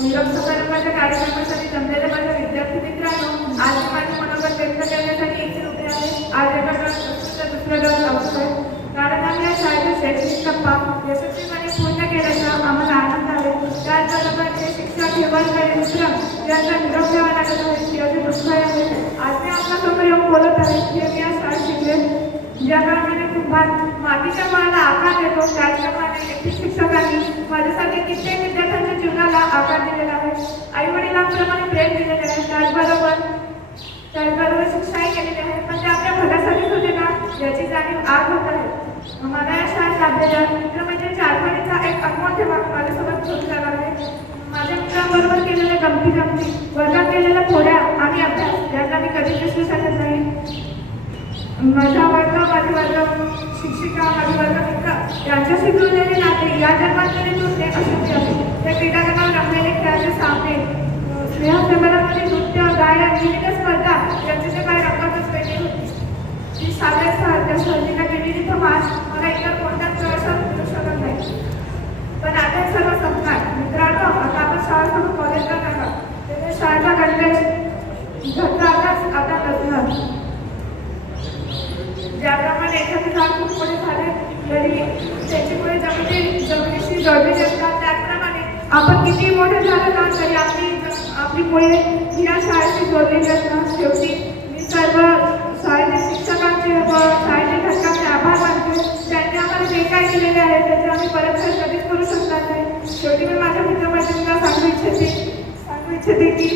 निरोप समारंभाच्या कार्यक्रमासाठी जमलेल्या माझ्या विद्यार्थी मित्रांनो, आज मी माझे मनोगत व्यक्त करण्यासाठी इथे उभे आहे. आज एका दुसरा डोस अवसर कारण आम्ही या शाळेचा शैक्षणिक टप्पा यशस्वीपणे पूर्ण केल्याचा आम्हाला आनंद आहे. त्याचबरोबर हे शिक्षक हिवाळकडे मित्र ज्यांचा निरोप द्यावा लागत आहे ती अजून दुःख आहे. आज मी आपल्यासमोर येऊन बोलत आहे की मी या शाळेत शिकले. ज्याप्रमाणे मातीच्या मुळाला आकार देतो त्याचप्रमाणे एकटी शिक्षकांनी माझ्यासाठी कित्येक विद्यार्थ्यांच्या जीवनाला आकार दिलेला आहे. आई वडिलांप्रमाणे प्रेम दिलेले आहे. त्याचबरोबर शिक्षाही केलेली आहे. पण ते आपल्या भल्यासाठीच होते ना याची जाणीव आज होत आहे. मला या शाळेत लाभलेल्या मित्रमैत्रिणींच्या आठवणीचा एक अनमोल ठेवा माझ्यासोबत जोडलेला आहे. माझ्या मित्रांबरोबर केलेल्या गमती वर्गात केलेल्या खोड्या आणि अभ्यास यांना मी कधीच विसरू शकत नाही. माझा वर्ग माझे वर्ग शिक्षिका माझे वर्ग मित्र यांच्याशी जुळलेले नाते या जन्मात तरी जुळते अशक्य आहे. त्या क्रीडागटावर रंगलेले खेळाचे सामने स्नेहसंमेलनामध्ये नृत्य गायन विविध स्पर्धा यांच्याच्या काय रंगातच वेगळी होती. ती शाळेत त्या सहलीला गेलेली तिथं मला इतर कोणत्याच प्रवासात मिळू शकत नाही. पण आता हे सर्व संपणार. मित्रांनो, आता आपण शाळा सोडून कॉलेजला नका. त्याच्या शाळेचा गणवेश घरचा अभ्यास आता नसणार. ज्याप्रमाणे एखादे झाड खूप मोठे झाले तरी त्याची मुळे जमिनीशी जोडलेली असतात, त्याचप्रमाणे आपण किती मोठे झाले ना तरी आपली मुळे या शाळेशी जोडलेली असतात. शेवटी मी सर्व शाळेतील शिक्षकांचे व शाळेतील घटकांचे आभार मानते. त्यांनी आम्हाला जे काय केलेले आहे त्याचे आम्ही परतफेड कधीच करू शकणार नाही. शेवटी मी माझ्या मित्रमैत्रिणींना सांगू इच्छिते की